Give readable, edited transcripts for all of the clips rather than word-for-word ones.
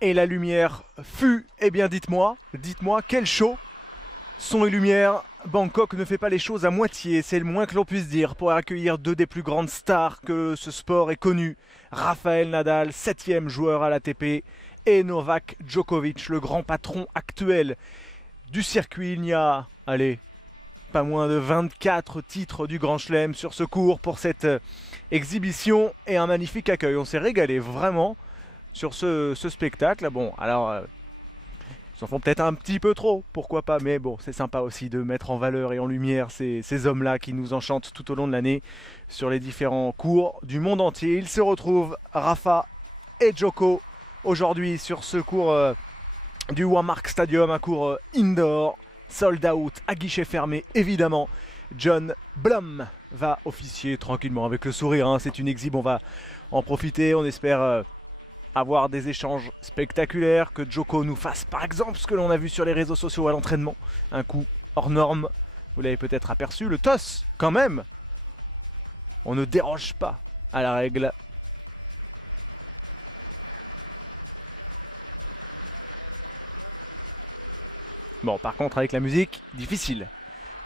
Et la lumière fut, eh bien dites-moi, quel show! Son et lumière, Bangkok ne fait pas les choses à moitié, c'est le moins que l'on puisse dire, pour accueillir deux des plus grandes stars que ce sport ait connues. Rafael Nadal, 7e joueur à l'ATP, et Novak Djokovic, le grand patron actuel du circuit. Il n'y a, allez, pas moins de 24 titres du Grand Chelem sur ce cours pour cette exhibition et un magnifique accueil. On s'est régalé vraiment sur ce spectacle. Bon, alors, ils en font peut-être un petit peu trop, pourquoi pas, mais bon, c'est sympa aussi de mettre en valeur et en lumière ces hommes-là qui nous enchantent tout au long de l'année sur les différents cours du monde entier. Ils se retrouvent, Rafa et Djoko, aujourd'hui sur ce cours du Wamark Stadium, un cours indoor, sold out, à guichet fermé évidemment. John Blum va officier tranquillement avec le sourire. Hein. C'est une exhibe, on va en profiter. On espère avoir des échanges spectaculaires, que Djoko nous fasse par exemple ce que l'on a vu sur les réseaux sociaux à l'entraînement. Un coup hors norme, vous l'avez peut-être aperçu. Le toss, quand même, on ne déroge pas à la règle. Bon, par contre, avec la musique, difficile.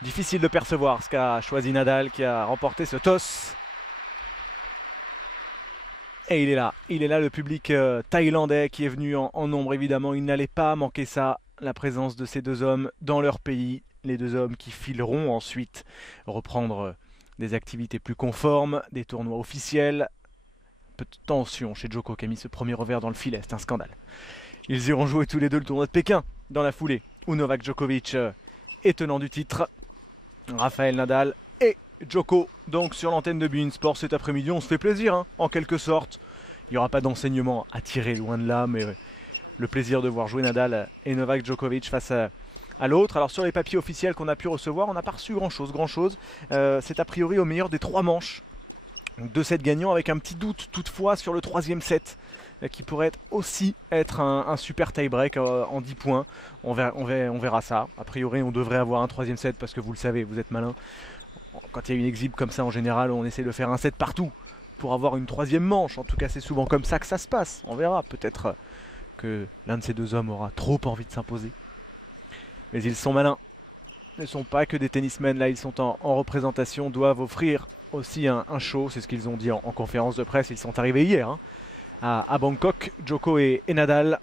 Difficile de percevoir ce qu'a choisi Nadal, qui a remporté ce toss. Et il est là le public thaïlandais qui est venu en nombre évidemment. Il n'allait pas manquer ça, la présence de ces deux hommes dans leur pays. Les deux hommes qui fileront ensuite reprendre des activités plus conformes, des tournois officiels. Un peu de tension chez Djoko qui a mis ce premier revers dans le filet, c'est un scandale. Ils iront jouer tous les deux le tournoi de Pékin dans la foulée, où Novak Djokovic est tenant du titre. Rafael Nadal et Djoko, donc sur l'antenne de beIN Sport cet après-midi. On se fait plaisir, hein, en quelque sorte. Il n'y aura pas d'enseignement à tirer, loin de là, mais le plaisir de voir jouer Nadal et Novak Djokovic face à l'autre. Alors sur les papiers officiels qu'on a pu recevoir, on n'a pas reçu grand-chose. C'est a priori au meilleur des 3 manches. 2 sets gagnants avec un petit doute toutefois sur le 3e set qui pourrait aussi être un super tie-break en 10 points. On verra ça. A priori, on devrait avoir un 3e set parce que vous le savez, vous êtes malin. Quand il y a une exhibe comme ça, en général, on essaie de faire un set partout pour avoir une 3e manche. En tout cas, c'est souvent comme ça que ça se passe. On verra. Peut-être que l'un de ces deux hommes aura trop envie de s'imposer. Mais ils sont malins. Ils ne sont pas que des tennismen. Là, ils sont en représentation, doivent offrir aussi un show. C'est ce qu'ils ont dit en conférence de presse. Ils sont arrivés hier, hein, à Bangkok, Djoko et Nadal.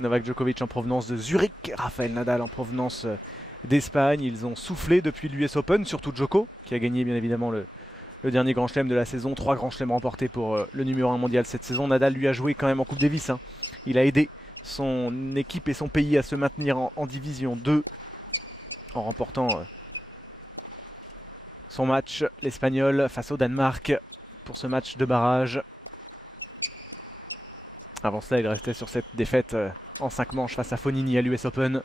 Novak Djokovic en provenance de Zurich, Rafael Nadal en provenance d'Espagne. Ils ont soufflé depuis l'US Open, surtout Djoko, qui a gagné bien évidemment le dernier Grand Chelem de la saison. 3 Grands Chelems remportés pour le numéro 1 mondial cette saison. Nadal lui a joué quand même en Coupe Davis. Hein. Il a aidé son équipe et son pays à se maintenir en Division 2 en remportant son match, l'Espagnol, face au Danemark pour ce match de barrage. Avant cela, il restait sur cette défaite en 5 manches face à Fognini à l'US Open.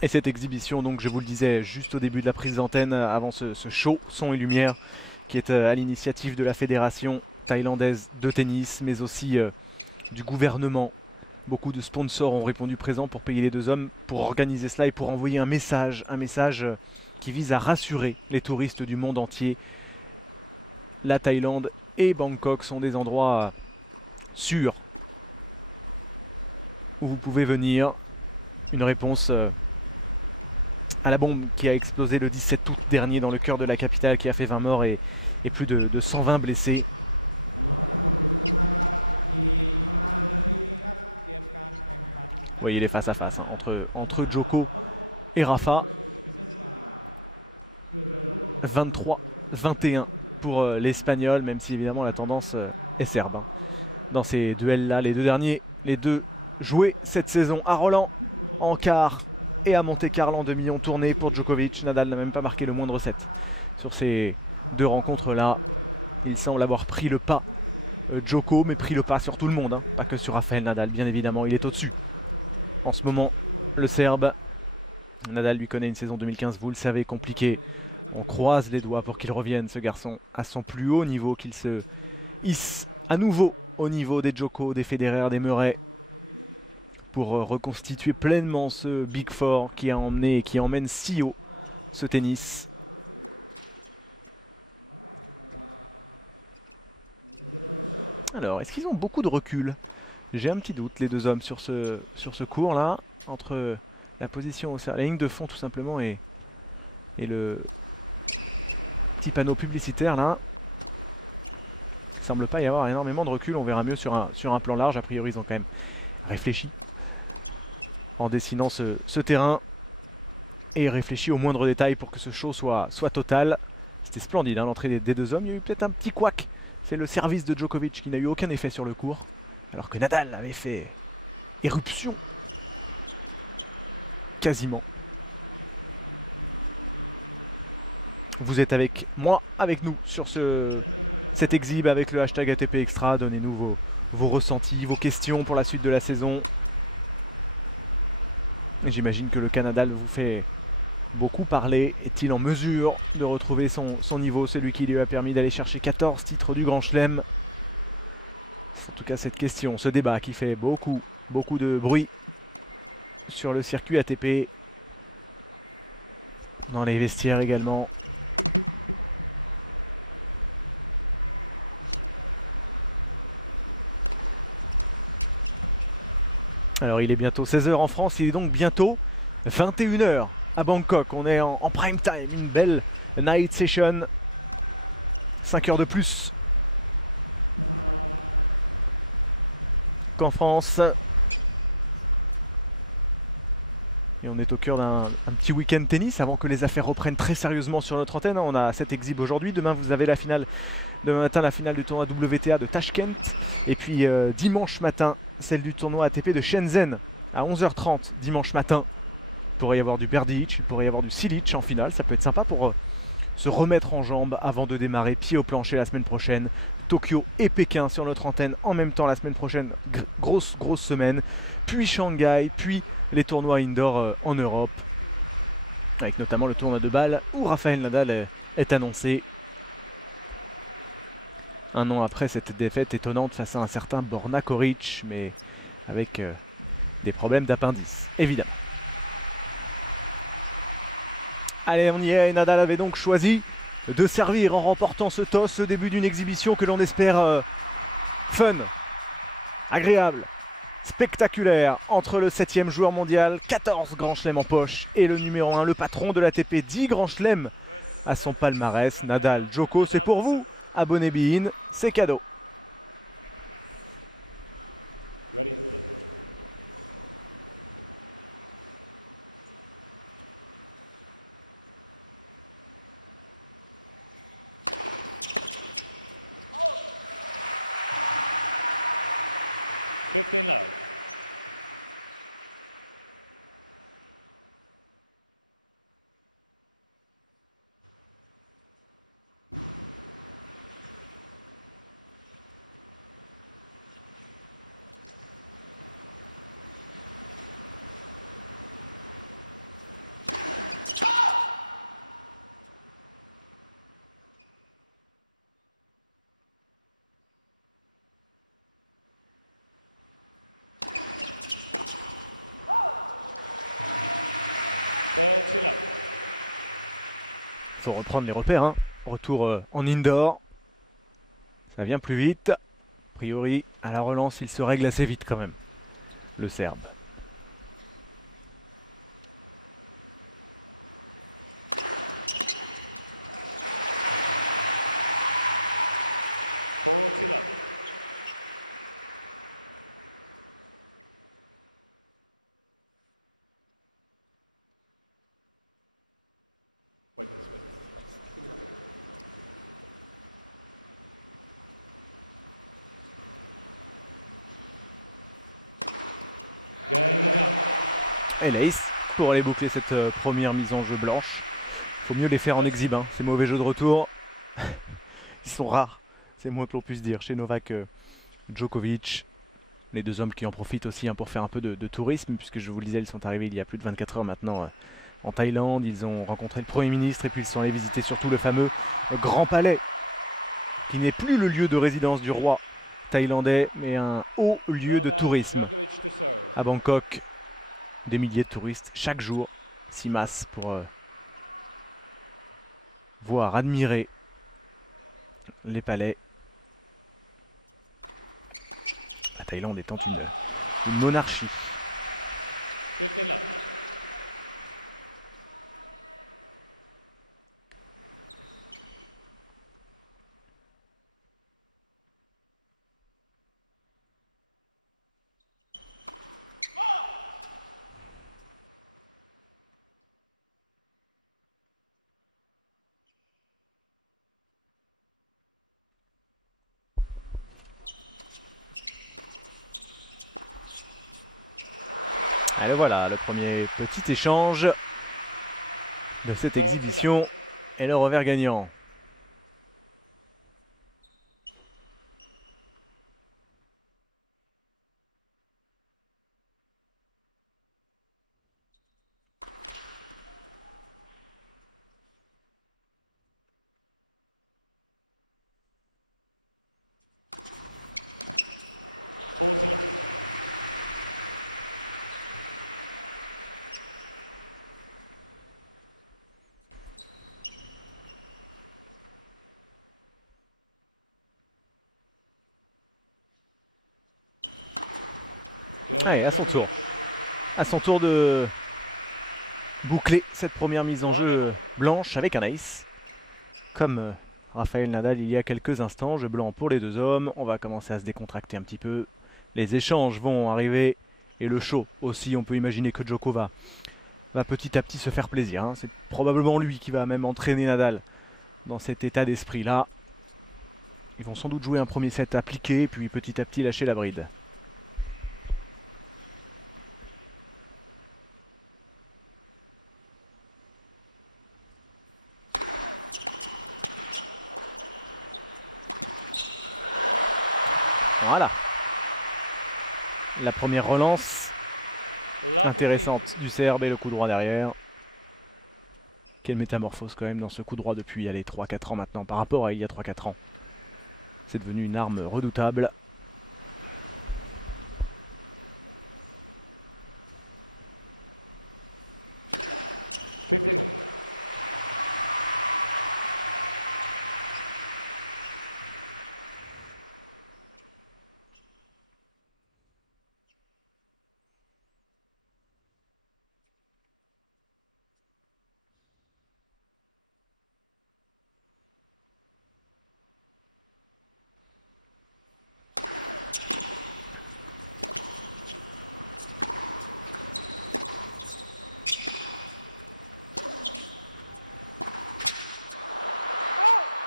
Et cette exhibition, donc je vous le disais juste au début de la prise d'antenne, avant ce show son et lumière, qui est à l'initiative de la fédération thaïlandaise de tennis, mais aussi du gouvernement. Beaucoup de sponsors ont répondu présent pour payer les deux hommes, pour organiser cela et pour envoyer un message qui vise à rassurer les touristes du monde entier. La Thaïlande et Bangkok sont des endroits sûrs où vous pouvez venir. Une réponse à la bombe qui a explosé le 17 août dernier dans le cœur de la capitale, qui a fait 20 morts et plus de 120 blessés. Vous voyez les face à face, hein, entre Djoko et Rafa. 23-21 pour l'Espagnol, même si évidemment la tendance est serbe. Hein. Dans ces duels-là, les deux derniers, les deux joués cette saison à Roland en quart et à Monte-Carlo en demi ont tourné pour Djokovic. Nadal n'a même pas marqué le moindre set sur ces 2 rencontres-là. Il semble avoir pris le pas, Djoko, mais pris le pas sur tout le monde, hein, pas que sur Rafael Nadal, bien évidemment, il est au-dessus. En ce moment, le Serbe, Nadal lui connaît une saison 2015, vous le savez, compliquée. On croise les doigts pour qu'il revienne, ce garçon, à son plus haut niveau, qu'il se hisse à nouveau au niveau des Djoko, des Federer, des Murray, pour reconstituer pleinement ce Big Four qui a emmené et qui emmène si haut ce tennis. Alors, est-ce qu'ils ont beaucoup de recul? J'ai un petit doute, les deux hommes, sur ce cours-là, entre la position la ligne de fond tout simplement et le petit panneau publicitaire là. Il ne semble pas y avoir énormément de recul, on verra mieux sur un plan large. A priori, ils ont quand même réfléchi en dessinant ce terrain et réfléchi au moindre détail pour que ce show soit total. C'était splendide, hein, l'entrée des deux hommes. Il y a eu peut-être un petit couac. C'est le service de Djokovic qui n'a eu aucun effet sur le court, alors que Nadal avait fait éruption. Quasiment. Vous êtes avec moi, avec nous, sur cette exhibe avec le hashtag ATP Extra. Donnez-nous vos ressentis, vos questions pour la suite de la saison. J'imagine que le Canada vous fait beaucoup parler. Est-il en mesure de retrouver son niveau, celui qui lui a permis d'aller chercher 14 titres du Grand Chelem? C'est en tout cas cette question, ce débat qui fait beaucoup de bruit sur le circuit ATP, dans les vestiaires également. Alors il est bientôt 16 h en France, il est donc bientôt 21 h à Bangkok. On est en prime time, une belle night session. 5 heures de plus qu'en France. Et on est au cœur d'un petit week-end tennis avant que les affaires reprennent très sérieusement sur notre antenne. On a cette exhibe aujourd'hui. Demain, vous avez la finale. Demain matin, la finale du tournoi WTA de Tashkent. Et puis dimanche matin, celle du tournoi ATP de Shenzhen à 11 h 30 dimanche matin. Il pourrait y avoir du Berdych, il pourrait y avoir du Cilic en finale. Ça peut être sympa pour se remettre en jambes avant de démarrer pied au plancher la semaine prochaine. Tokyo et Pékin sur notre antenne en même temps la semaine prochaine. Grosse semaine. Puis Shanghai, puis les tournois indoor en Europe. Avec notamment le tournoi de Bâle où Rafael Nadal est annoncé. Un an après cette défaite étonnante face à un certain Borna Koric, mais avec des problèmes d'appendice, évidemment. Allez, on y est. Nadal avait donc choisi de servir en remportant ce toss, le début d'une exhibition que l'on espère fun, agréable, spectaculaire, entre le 7e joueur mondial, 14 grands chelems en poche, et le numéro 1, le patron de l'ATP, 10 grands chelems à son palmarès. Nadal, Djoko, c'est pour vous. Abonnez Bein, c'est cadeau. Faut reprendre les repères, hein. Retour en indoor. Ça vient plus vite. A priori, à la relance, il se règle assez vite quand même, le Serbe. Et l'ace pour aller boucler cette première mise en jeu blanche. Faut mieux les faire en exhibe, hein. Ces mauvais jeux de retour, ils sont rares. C'est moins que l'on puisse dire. Chez Novak Djokovic, les deux hommes qui en profitent aussi, hein, pour faire un peu de tourisme, puisque je vous le disais, ils sont arrivés il y a plus de 24 heures maintenant en Thaïlande. Ils ont rencontré le Premier ministre et puis ils sont allés visiter surtout le fameux Grand Palais, qui n'est plus le lieu de résidence du roi thaïlandais, mais un haut lieu de tourisme. À Bangkok, des milliers de touristes chaque jour s'y massent pour voir, admirer les palais. La Thaïlande étant une monarchie. Allez, voilà, le premier petit échange de cette exhibition et le revers gagnant. Allez, à son tour. À son tour de boucler cette première mise en jeu blanche avec un ace. Comme Rafael Nadal il y a quelques instants, jeu blanc pour les deux hommes. On va commencer à se décontracter un petit peu. Les échanges vont arriver. Et le show aussi, on peut imaginer que Djoko va petit à petit se faire plaisir. Hein. C'est probablement lui qui va même entraîner Nadal dans cet état d'esprit-là. Ils vont sans doute jouer un premier set appliqué, puis petit à petit lâcher la bride. Voilà. La première relance intéressante du Serbe et le coup droit derrière. Quelle métamorphose quand même dans ce coup droit depuis 3-4 ans maintenant par rapport à il y a 3-4 ans. C'est devenu une arme redoutable.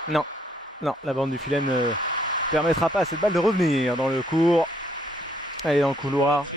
Non, non, la bande du filet ne permettra pas à cette balle de revenir dans le court. Elle est dans le couloir.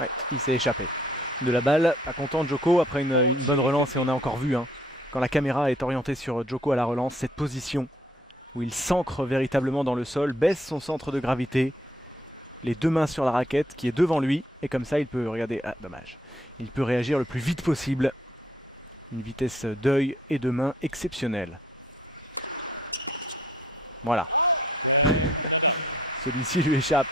Ouais, il s'est échappé de la balle. Pas content Djoko après une bonne relance et on a encore vu quand la caméra est orientée sur Djoko à la relance, cette position où il s'ancre véritablement dans le sol, baisse son centre de gravité, les deux mains sur la raquette qui est devant lui et comme ça il peut, regardez, ah dommage, il peut réagir le plus vite possible. Une vitesse d'œil et de main exceptionnelle. Voilà. Celui-ci lui échappe.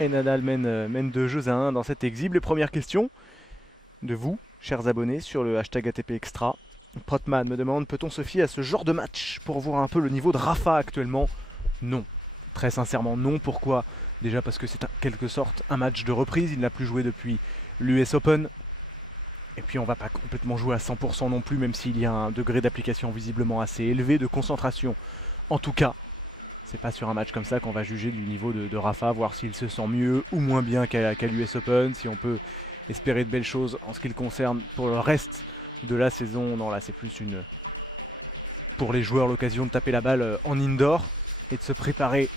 Et Nadal mène 2 jeux à 1 dans cet exhibe. Les premières questions de vous, chers abonnés, sur le hashtag ATP Extra. Protman me demande, peut-on se fier à ce genre de match pour voir un peu le niveau de Rafa actuellement? Non. Très sincèrement non. Pourquoi? Déjà parce que c'est en quelque sorte un match de reprise. Il n'a plus joué depuis l'US Open. Et puis on va pas complètement jouer à 100% non plus, même s'il y a un degré d'application visiblement assez élevé, de concentration. En tout cas, c'est pas sur un match comme ça qu'on va juger du niveau de Rafa, voir s'il se sent mieux ou moins bien qu'à l'US Open, si on peut espérer de belles choses en ce qui le concerne pour le reste de la saison. Non, là c'est plus pour les joueurs l'occasion de taper la balle en indoor et de se préparer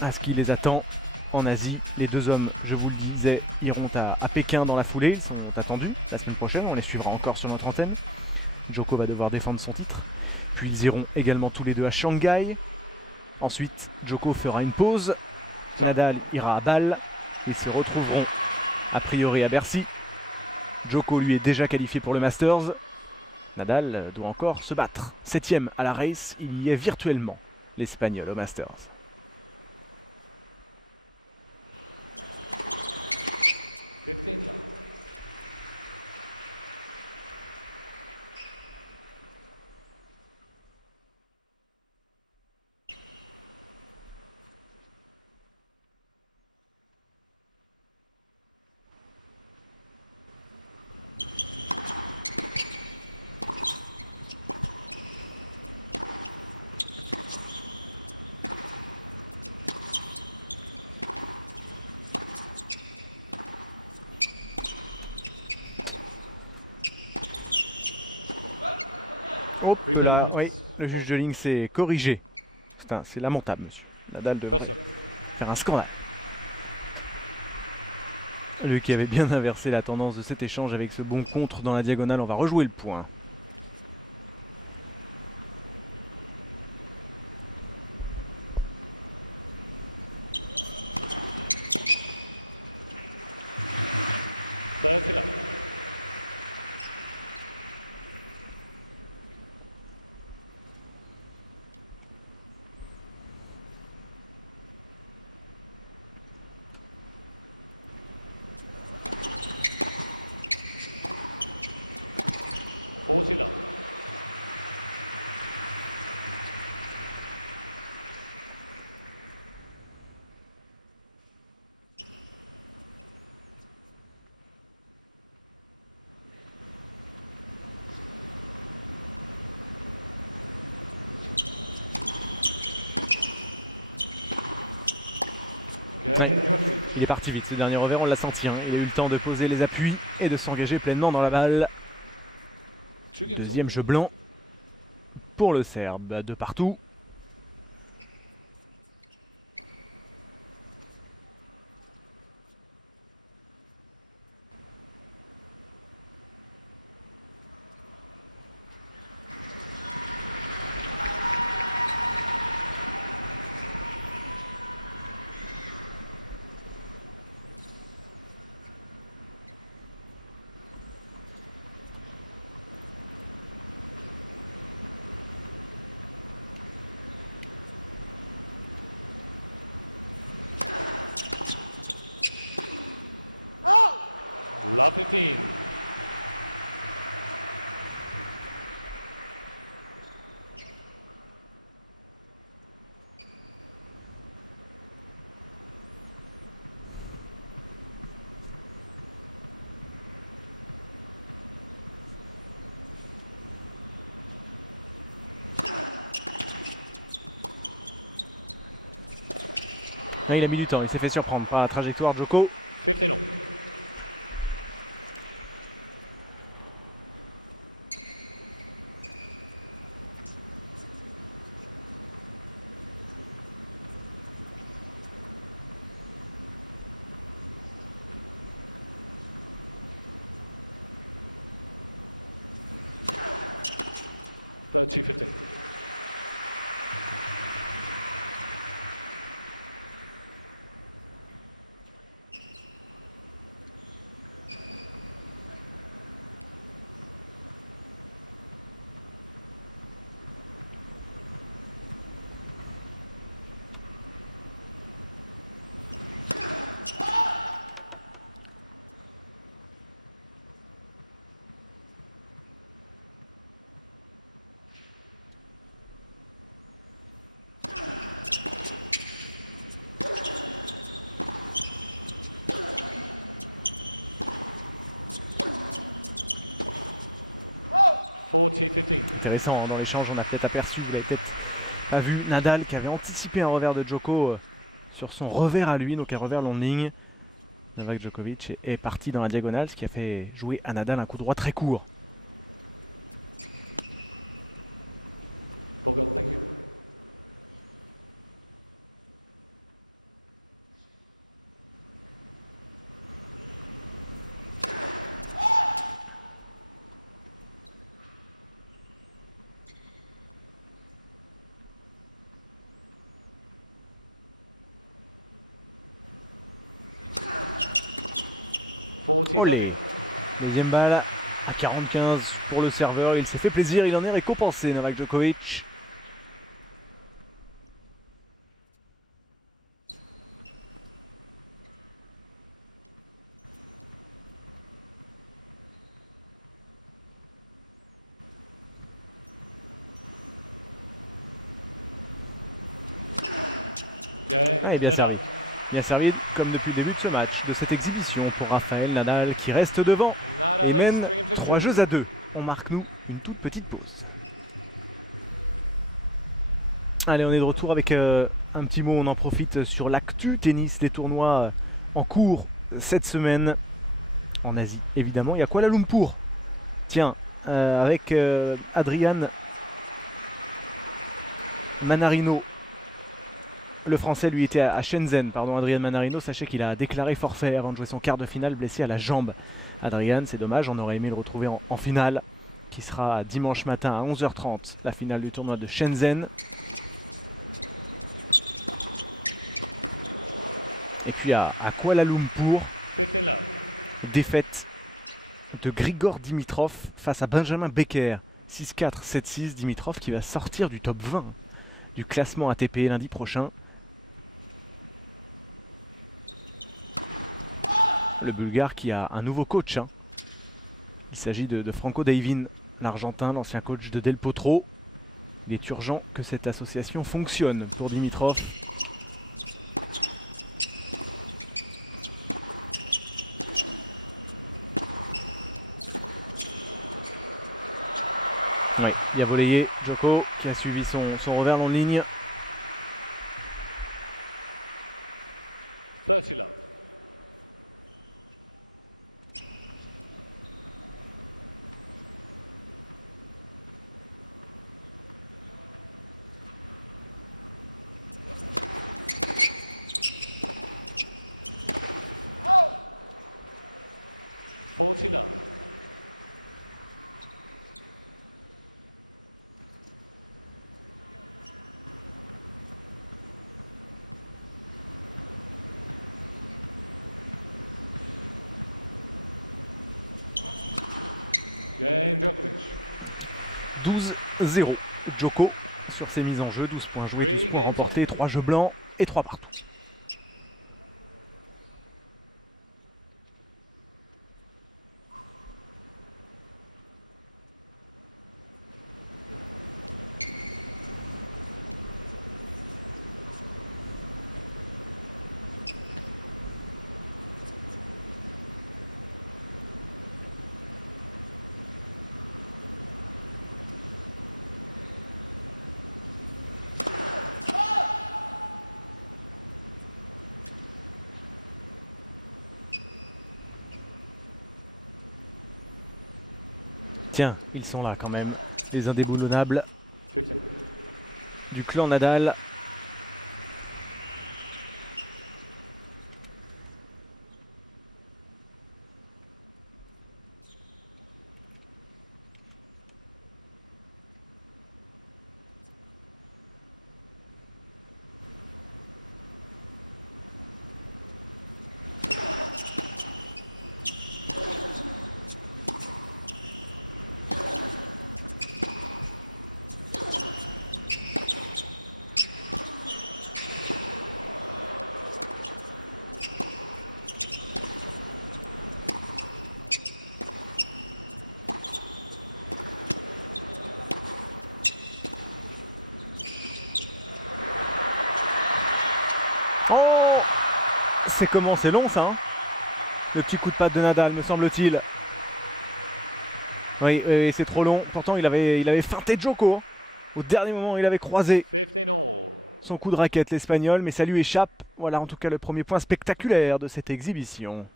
à ce qui les attend en Asie. Les deux hommes, je vous le disais, iront à Pékin dans la foulée. Ils sont attendus la semaine prochaine. On les suivra encore sur notre antenne. Djoko va devoir défendre son titre. Puis ils iront également tous les deux à Shanghai. Ensuite, Djoko fera une pause. Nadal ira à Bâle. Ils se retrouveront a priori à Bercy. Djoko lui est déjà qualifié pour le Masters. Nadal doit encore se battre. 7ème à la race, il y est virtuellement, l'Espagnol au Masters. Hop là, oui, le juge de ligne s'est corrigé C'est lamentable, monsieur. Nadal devrait faire un scandale. Lui qui avait bien inversé la tendance de cet échange avec ce bon contre dans la diagonale, on va rejouer le point. Ouais, il est parti vite ce dernier revers, on l'a senti. Hein. Il a eu le temps de poser les appuis et de s'engager pleinement dans la balle. Deuxième jeu blanc pour le Serbe, de partout. Non, il a mis du temps, il s'est fait surprendre par la trajectoire de Djoko. Intéressant, hein, dans l'échange, on a peut-être aperçu, vous l'avez peut-être pas vu, Nadal qui avait anticipé un revers de Djoko sur son revers à lui, donc un revers long de ligne. Novak Djokovic est parti dans la diagonale, ce qui a fait jouer à Nadal un coup droit très court. Olé! Deuxième balle à 45 pour le serveur. Il s'est fait plaisir, il en est récompensé, Novak Djokovic. Ah, et bien servi. Bien servi comme depuis le début de ce match, de cette exhibition pour Rafael Nadal qui reste devant et mène 3-2. On marque nous une toute petite pause. Allez, on est de retour avec un petit mot, on en profite sur l'actu tennis, les tournois en cours cette semaine en Asie évidemment. Il y a Kuala Lumpur, tiens, avec Adrian Manarino Le Français, lui, était à Shenzhen. Pardon, Adrian Manarino. Sachez qu'il a déclaré forfait avant de jouer son quart de finale, blessé à la jambe. Adrian, c'est dommage, on aurait aimé le retrouver en finale, qui sera dimanche matin à 11h30, la finale du tournoi de Shenzhen. Et puis à Kuala Lumpur, défaite de Grigor Dimitrov face à Benjamin Becker. 6-4, 7-6, Dimitrov qui va sortir du top 20 du classement ATP lundi prochain. Le Bulgare qui a un nouveau coach. Hein. Il s'agit de Franco Davin, l'Argentin, l'ancien coach de Del Potro. Il est urgent que cette association fonctionne pour Dimitrov. Oui, bien volleyé, Djoko qui a suivi son revers long de ligne. « 12-0, Djoko sur ses mises en jeu, 12 points joués, 12 points remportés, 3 jeux blancs et 3 partout. Tiens, ils sont là quand même, les indéboulonnables du clan Nadal. Oh, c'est comment, c'est long ça, hein, le petit coup de patte de Nadal, me semble-t-il. Oui, oui, c'est trop long. Pourtant, il avait feinté Djoko. Hein. Au dernier moment, il avait croisé son coup de raquette, l'Espagnol, mais ça lui échappe. Voilà, en tout cas, le premier point spectaculaire de cette exhibition.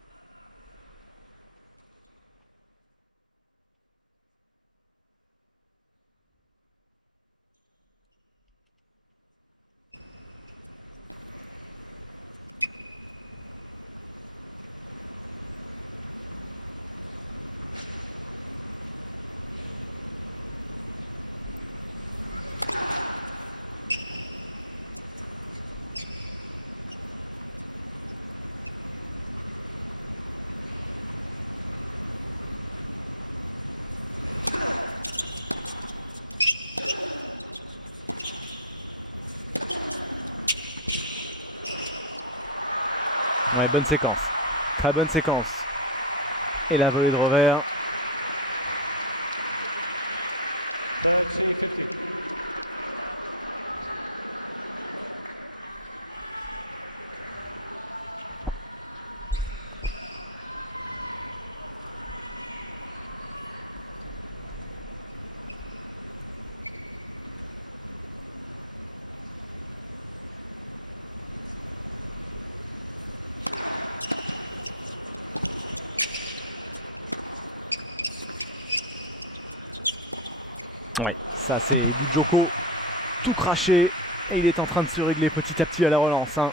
Ouais, bonne séquence. Très bonne séquence. Et la volée de revers. Ouais, ça c'est du Djoko tout craché Et il est en train de se régler petit à petit à la relance. Hein.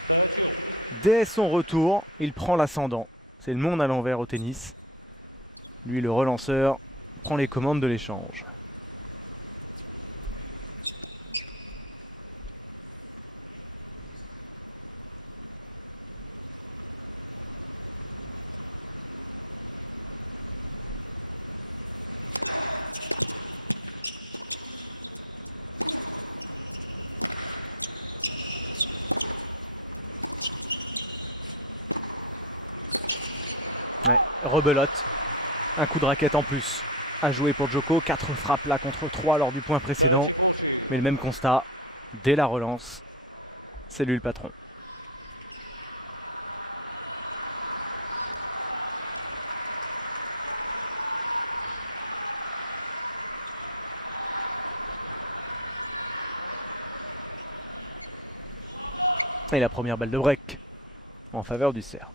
Dès son retour, il prend l'ascendant. C'est le monde à l'envers au tennis. Lui, le relanceur, prend les commandes de l'échange. Ouais, rebelote. Un coup de raquette en plus à jouer pour Djoko. 4 frappes là contre 3 lors du point précédent. Mais le même constat, dès la relance, c'est lui le patron. Et la première balle de break en faveur du Serbe.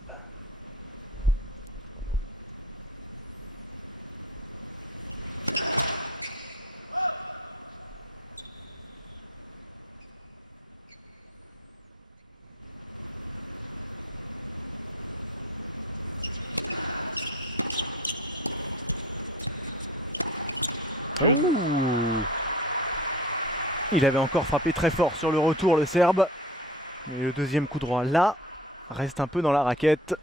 Ouh. Il avait encore frappé très fort sur le retour, le Serbe. Mais le deuxième coup droit là reste un peu dans la raquette.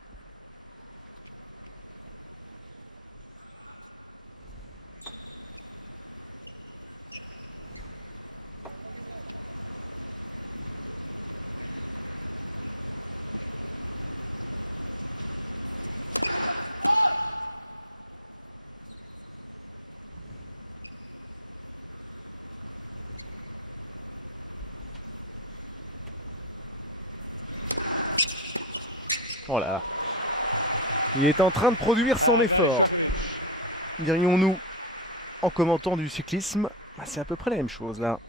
Oh là là. Il est en train de produire son effort. Dirions-nous, en commentant du cyclisme, c'est à peu près la même chose là.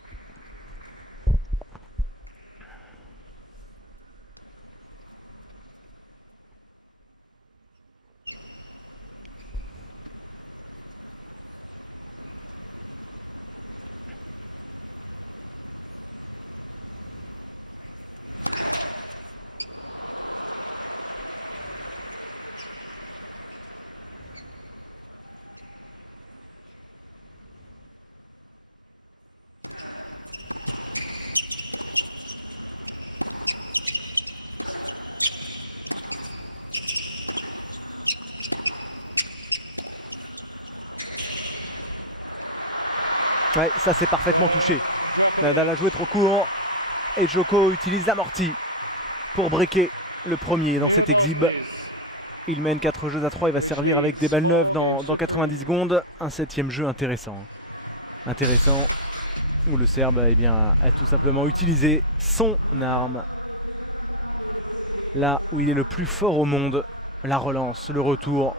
Ouais, ça c'est parfaitement touché. Nadal a joué trop court et Djoko utilise l'amorti pour breaker le premier dans cette exhibe. Il mène 4 jeux à 3, il va servir avec des balles neuves dans 90 secondes. Un 7ème jeu intéressant. Intéressant, où le Serbe eh bien, a tout simplement utilisé son arme. Là où il est le plus fort au monde, la relance, le retour.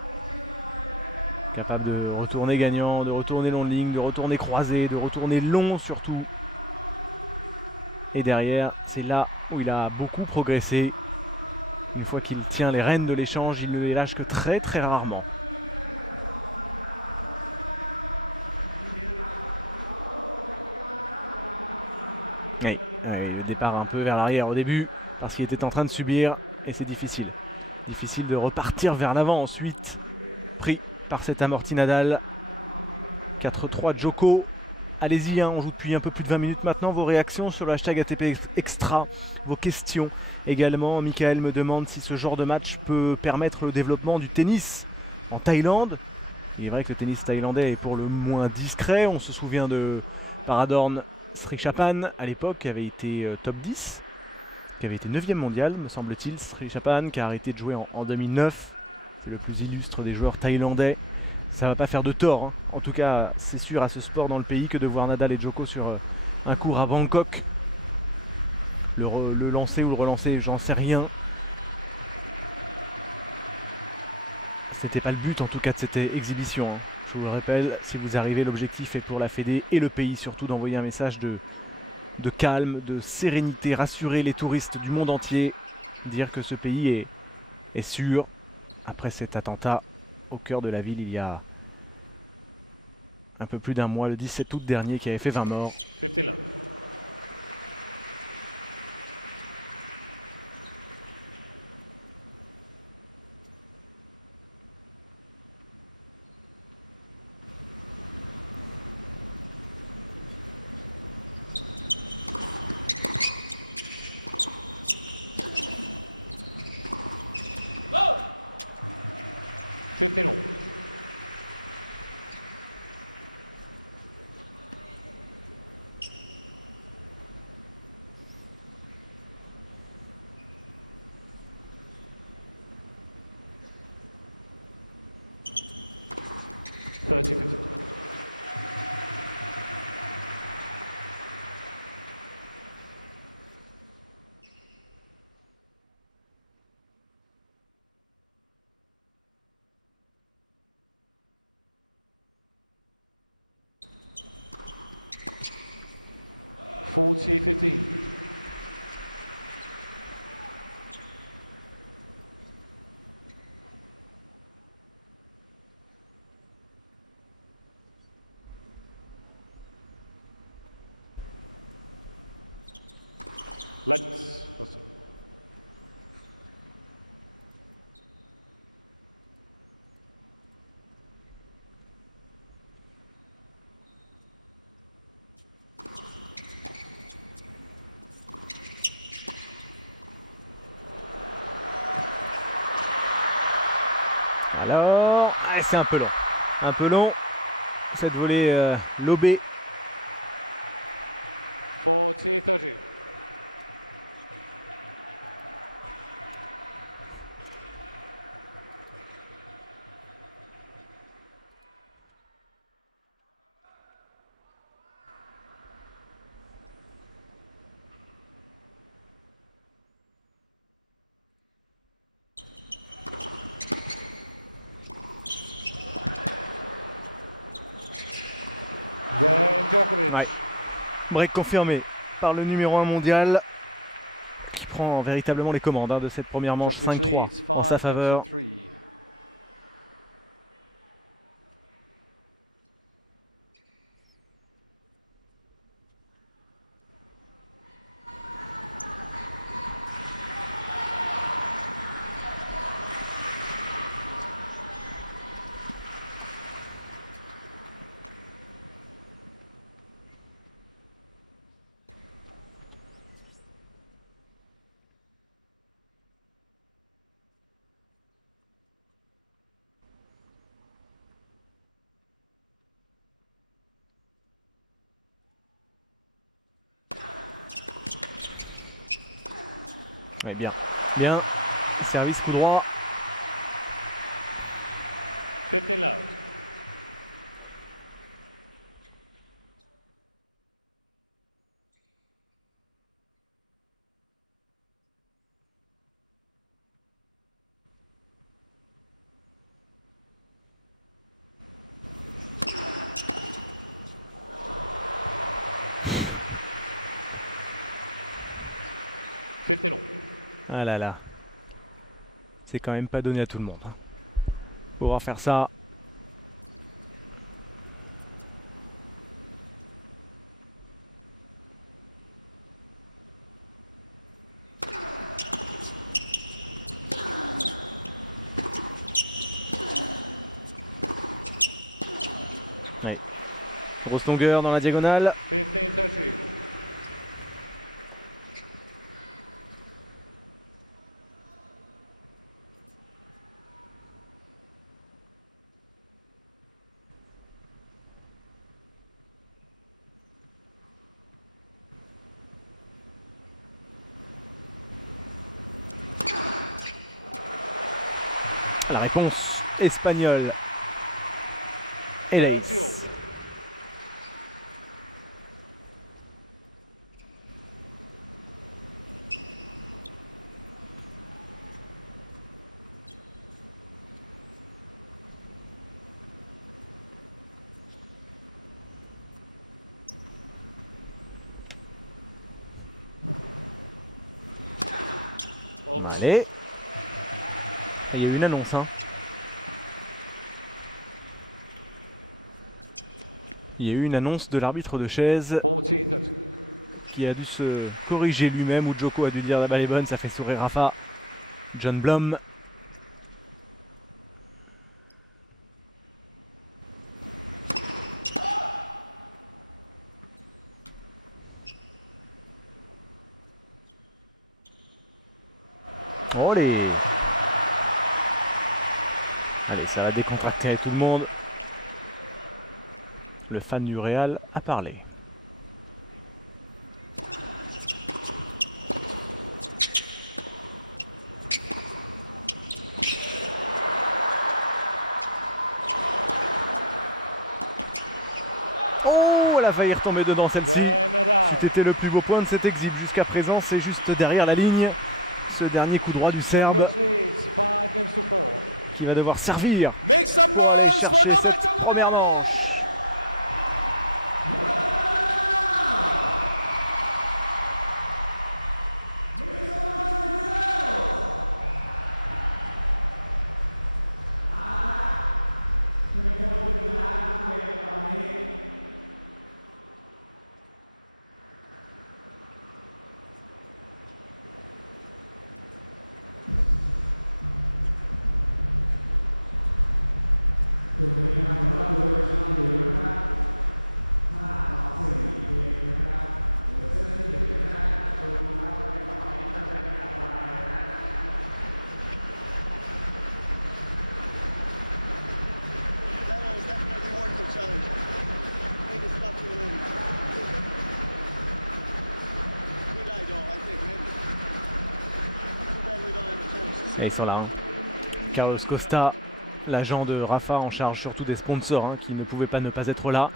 Capable de retourner gagnant, de retourner long de ligne, de retourner croisé, de retourner long surtout. Et derrière, c'est là où il a beaucoup progressé. Une fois qu'il tient les rênes de l'échange, il ne les lâche que très très rarement. Oui, le départ un peu vers l'arrière au début, parce qu'il était en train de subir, et c'est difficile. Difficile de repartir vers l'avant ensuite, pris par cet amorti Nadal. 4-3 Djoko. Allez-y, hein, on joue depuis un peu plus de 20 minutes maintenant. Vos réactions sur le hashtag ATP Extra, vos questions également. Michael me demande si ce genre de match peut permettre le développement du tennis en Thaïlande. Il est vrai que le tennis thaïlandais est pour le moins discret. On se souvient de Paradorn Srichaphan à l'époque, qui avait été top 10, qui avait été 9e mondial, me semble-t-il. Srichaphan qui a arrêté de jouer en 2009. C'est le plus illustre des joueurs thaïlandais. Ça va pas faire de tort, hein. En tout cas, c'est sûr à ce sport dans le pays que de voir Nadal et Djoko sur un cours à Bangkok. Le lancer ou le relancer, j'en sais rien. C'était pas le but en tout cas de cette exhibition, hein. Je vous le rappelle, si vous arrivez, l'objectif est pour la Fédé et le pays surtout d'envoyer un message de calme, de sérénité, rassurer les touristes du monde entier, dire que ce pays est sûr après cet attentat au cœur de la ville il y a un peu plus d'un mois, le 17 août dernier, qui avait fait 20 morts. Alors, c'est un peu long. Un peu long, cette volée lobée. Ouais, break confirmé par le numéro 1 mondial qui prend véritablement les commandes de cette première manche. 5-3 en sa faveur. Ouais, bien. Bien. Service coup droit. Ah là là. C'est quand même pas donné à tout le monde. Pouvoir faire ça. Ouais. Grosse longueur dans la diagonale. La réponse espagnole. Et l'ace. Allez. Il y a eu une annonce, hein. Il y a eu une annonce de l'arbitre de chaise qui a dû se corriger lui-même, ou Joko a dû dire la balle est bonne, ça fait sourire Rafa. John Blum. Oh les... Allez, ça va décontracter tout le monde. Le fan du Real a parlé. Oh, elle a failli retomber dedans celle-ci. C'eût été le plus beau point de cet exhibe jusqu'à présent. C'est juste derrière la ligne. Ce dernier coup droit du Serbe qui va devoir servir pour aller chercher cette première manche. Et ils sont là. Hein. Carlos Costa, l'agent de Rafa en charge surtout des sponsors, hein, qui ne pouvaient pas ne pas être là.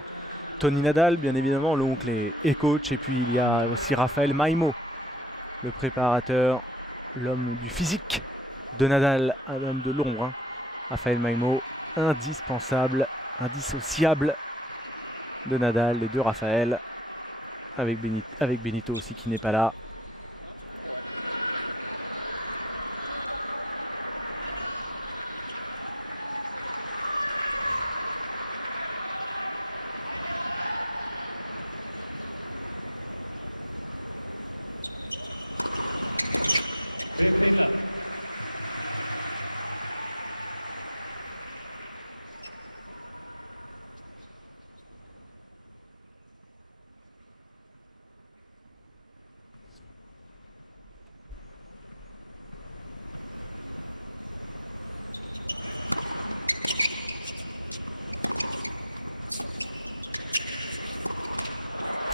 Tony Nadal, bien évidemment, l'oncle et coach. Et puis il y a aussi Rafael Maimo, le préparateur, l'homme du physique de Nadal, un homme de l'ombre. Hein. Rafael Maimo, indispensable, indissociable de Nadal et de Rafael, avec Benito aussi qui n'est pas là.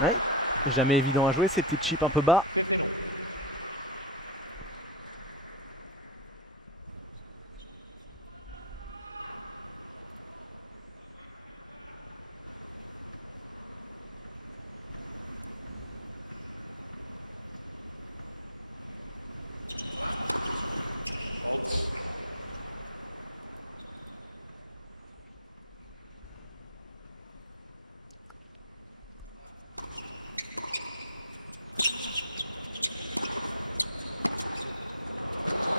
Ouais, jamais évident à jouer, ces petites chips un peu bas.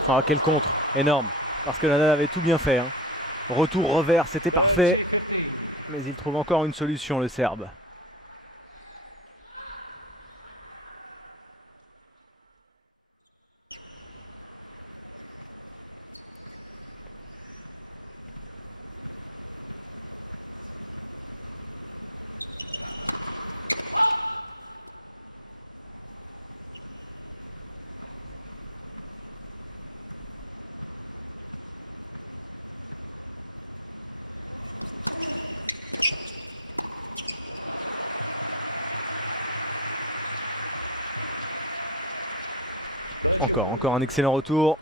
Ah, quel contre, énorme, parce que Nadal avait tout bien fait. Hein. Retour, revers, c'était parfait. Mais il trouve encore une solution, le Serbe. Encore un excellent retour.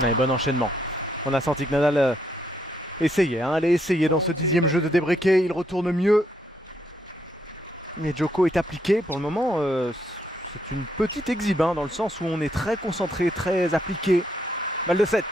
Allez, bon enchaînement. On a senti que Nadal essayait, hein, allait essayer dans ce 10e jeu de débreaker. Il retourne mieux. Mais Djoko est appliqué pour le moment. C'est une petite exhibe, hein, dans le sens où on est très concentré, très appliqué. Balle de 7.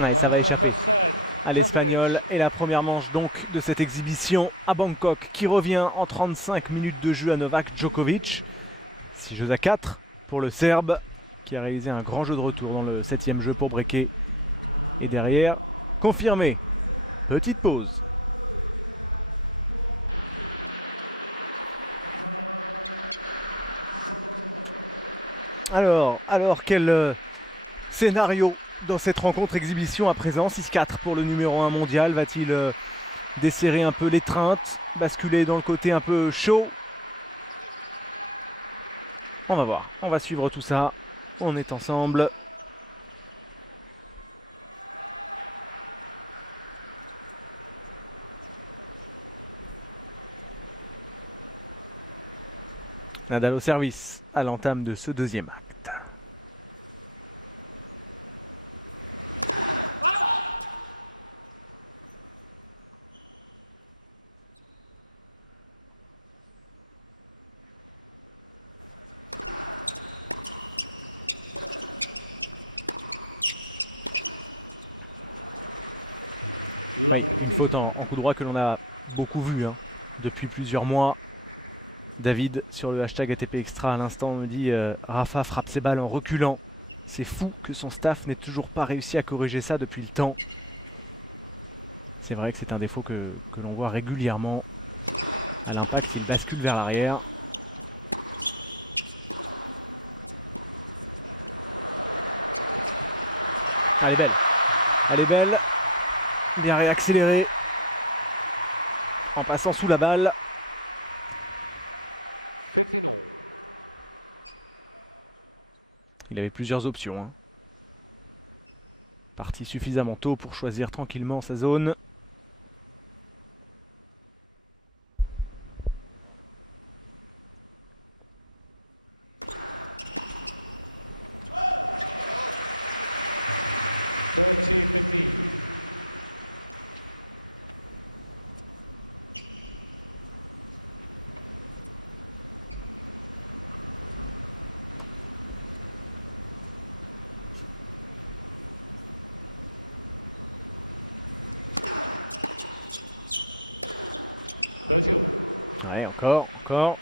Ouais, ça va échapper à l'Espagnol. Et la première manche donc de cette exhibition à Bangkok qui revient en 35 minutes de jeu à Novak Djokovic. 6 jeux à 4 pour le Serbe qui a réalisé un grand jeu de retour dans le 7e jeu pour breaker. Et derrière, confirmé. Petite pause. Alors quel scénario dans cette rencontre exhibition à présent? 6-4 pour le numéro 1 mondial. Va-t-il desserrer un peu l'étreinte, basculer dans le côté un peu chaud? On va voir, on va suivre tout ça. On est ensemble. Nadal au service à l'entame de ce 2e acte. Oui, une faute en coup droit que l'on a beaucoup vu hein, depuis plusieurs mois. David, sur le hashtag ATP Extra à l'instant, me dit Rafa frappe ses balles en reculant. C'est fou que son staff n'ait toujours pas réussi à corriger ça depuis le temps. C'est vrai que c'est un défaut que l'on voit régulièrement. À l'impact, il bascule vers l'arrière. Elle est belle. Elle est belle. Bien réaccélérée. En passant sous la balle. Il avait plusieurs options. Hein. Parti suffisamment tôt pour choisir tranquillement sa zone. Ouais, encore, encore.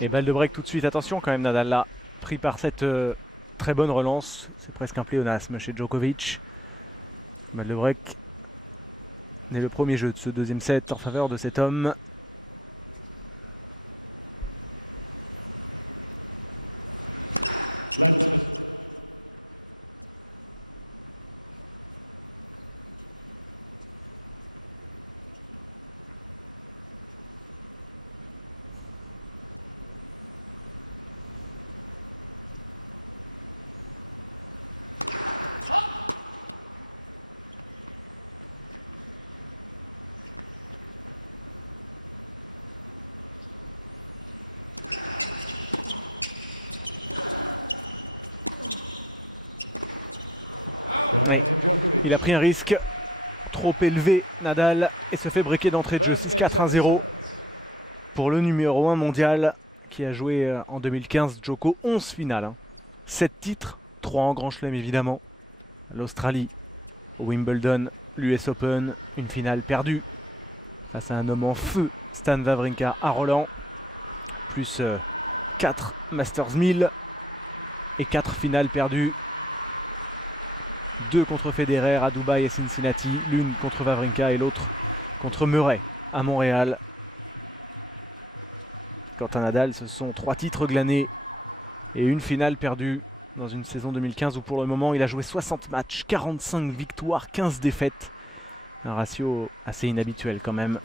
Et balle de break tout de suite. Attention quand même Nadal là. Pris par cette très bonne relance. C'est presque un pléonasme chez Djokovic. Balle de break. N'est le premier jeu de ce deuxième set en faveur de cet homme. Oui, il a pris un risque trop élevé, Nadal, et se fait briquer d'entrée de jeu. 6-4-1-0 pour le numéro 1 mondial qui a joué en 2015. Djoko, 11 finales. Hein. 7 titres, 3 en Grand Chelem évidemment. L'Australie, au Wimbledon, l'US Open, une finale perdue face à un homme en feu, Stan Wawrinka à Roland. Plus 4 Masters 1000 et 4 finales perdues. 2 contre Federer à Dubaï et Cincinnati, l'une contre Wawrinka et l'autre contre Murray à Montréal. Quant à Nadal, ce sont 3 titres glanés et une finale perdue dans une saison 2015 où pour le moment il a joué 60 matchs, 45 victoires, 15 défaites. Un ratio assez inhabituel quand même.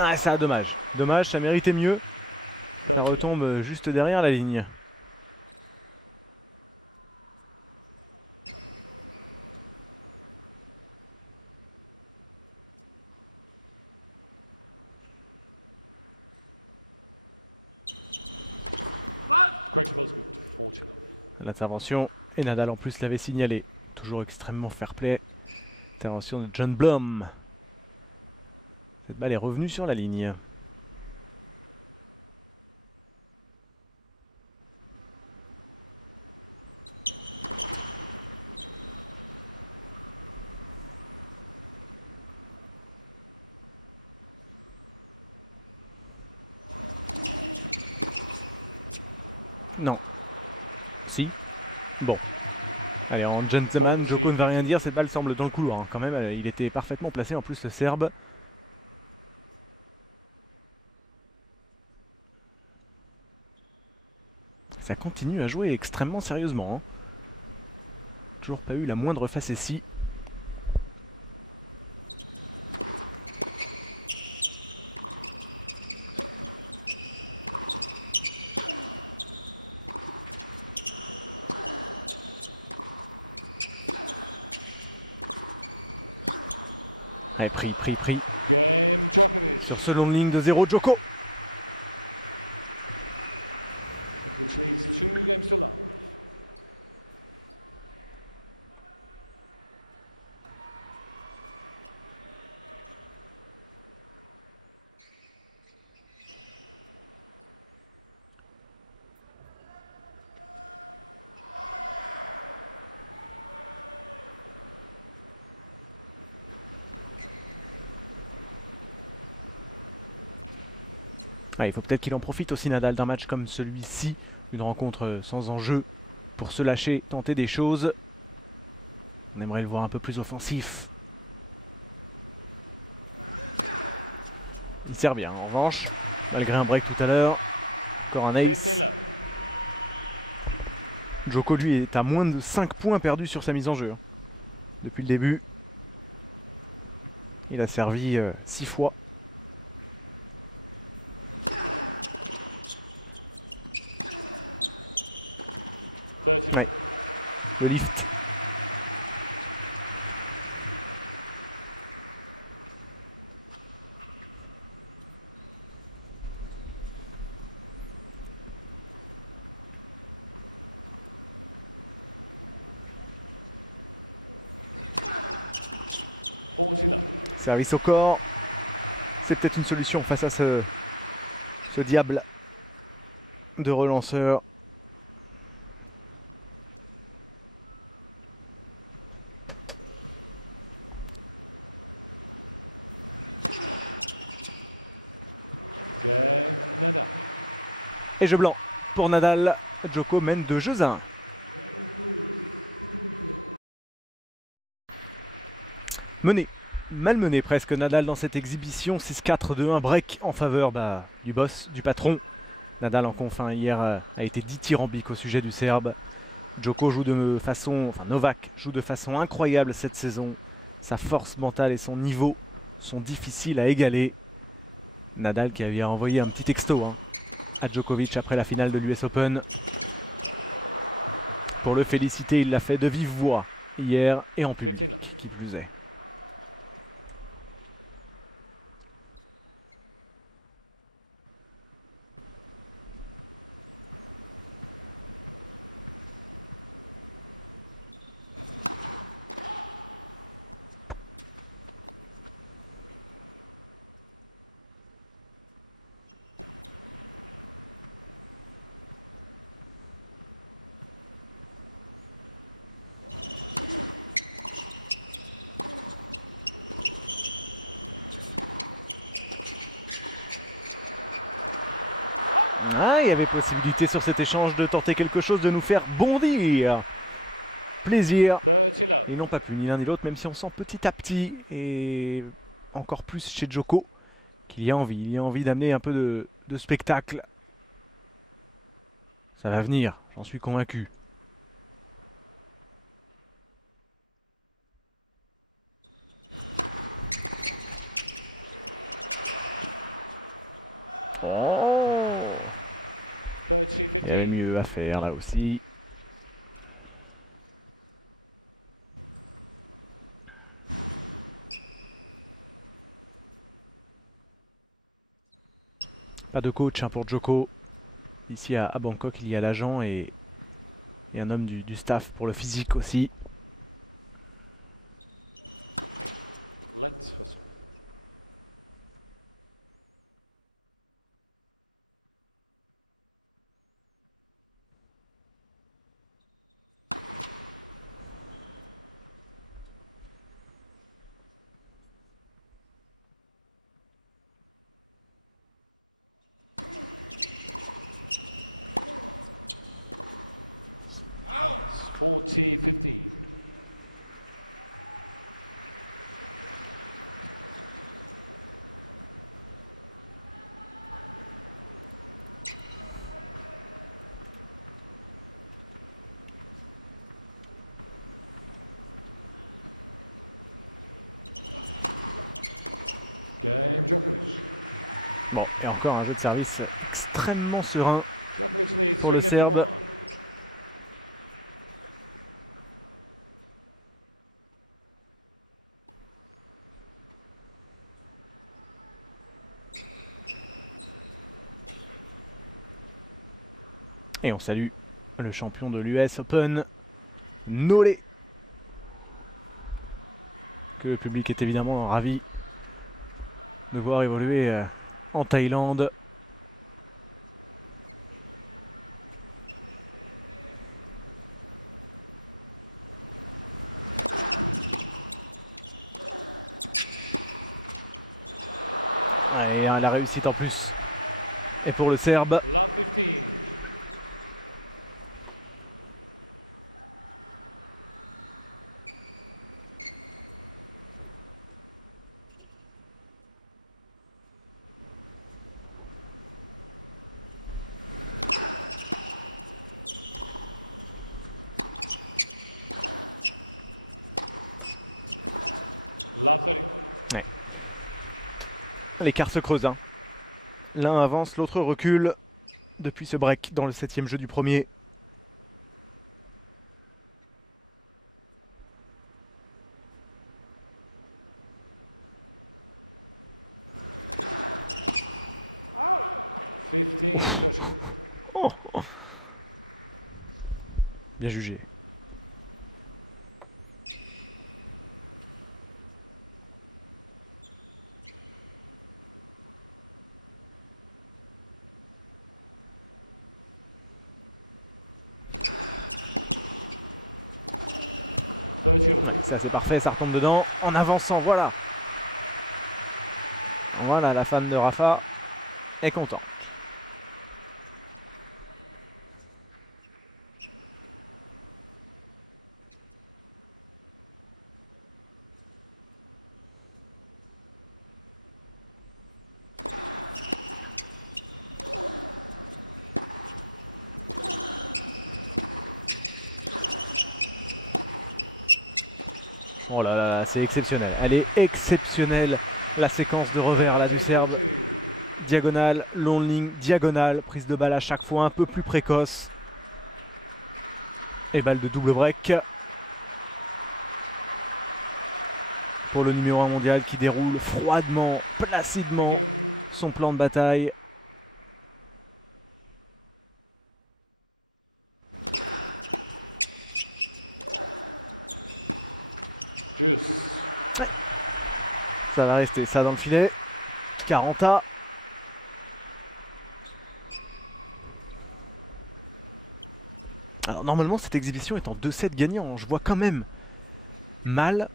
Ah ça, dommage. Dommage, ça méritait mieux. Ça retombe juste derrière la ligne. L'intervention, et Nadal en plus l'avait signalé. Toujours extrêmement fair-play. Intervention de John Blum. Cette balle est revenue sur la ligne. Si. Bon. Allez, en gentleman, Djoko ne va rien dire, cette balle semble dans le couloir. Hein. Quand même, il était parfaitement placé, en plus le Serbe. Ça continue à jouer extrêmement sérieusement. Hein. Toujours pas eu la moindre facétie. Allez, pris. Sur ce long ligne de 0, Djoko. Ah, il faut peut-être qu'il en profite aussi Nadal d'un match comme celui-ci, une rencontre sans enjeu, pour se lâcher, tenter des choses. On aimerait le voir un peu plus offensif. Il sert bien en revanche, malgré un break tout à l'heure. Encore un ace. Djoko lui est à moins de 5 points perdus sur sa mise en jeu. Depuis le début, il a servi 6 fois. Ouais, le lift. Service au corps. C'est peut-être une solution face à ce diable de relanceur. Et jeu blanc pour Nadal. Djoko mène 2-1. Mené, malmené presque Nadal dans cette exhibition. 6-4, 2-1 break en faveur du boss, du patron. Nadal en confin hier a été dithyrambique au sujet du Serbe. Djoko joue de façon, enfin Novak joue de façon incroyable cette saison. Sa force mentale et son niveau sont difficiles à égaler. Nadal qui avait envoyé un petit texto à Djokovic après la finale de l'US Open. Pour le féliciter, il l'a fait de vive voix hier et en public, qui plus est. Ah, il y avait possibilité sur cet échange de tenter quelque chose, de nous faire bondir. Plaisir. Ils n'ont pas pu, ni l'un ni l'autre, même si on sent petit à petit, et encore plus chez Djoko, qu'il y a envie. Il y a envie d'amener un peu de spectacle. Ça va venir, j'en suis convaincu. Oh! Il y avait mieux à faire là aussi. Pas de coach pour Djoko. Ici à Bangkok, il y a l'agent et un homme du staff pour le physique aussi. Bon, et encore un jeu de service extrêmement serein pour le Serbe. Et on salue le champion de l'US Open, Nole, que le public est évidemment ravi de voir évoluer en Thaïlande. Et la réussite en plus est pour le Serbe. Ouais. L'écart se creuse. Hein. L'un avance, l'autre recule depuis ce break dans le 7e jeu du premier. Oh. Bien jugé. Ouais, c'est assez parfait, ça retombe dedans. En avançant, voilà. Voilà, la fan de Rafa est contente. Oh là là, c'est exceptionnel. Elle est exceptionnelle, la séquence de revers là du Serbe. Diagonale, long ligne, diagonale, prise de balle à chaque fois un peu plus précoce. Et balle de double break. Pour le numéro 1 mondial qui déroule froidement, placidement son plan de bataille. Ouais. Ça va rester ça dans le filet. 40A. Alors normalement cette exhibition est en 2-7 gagnants. Je vois quand même mal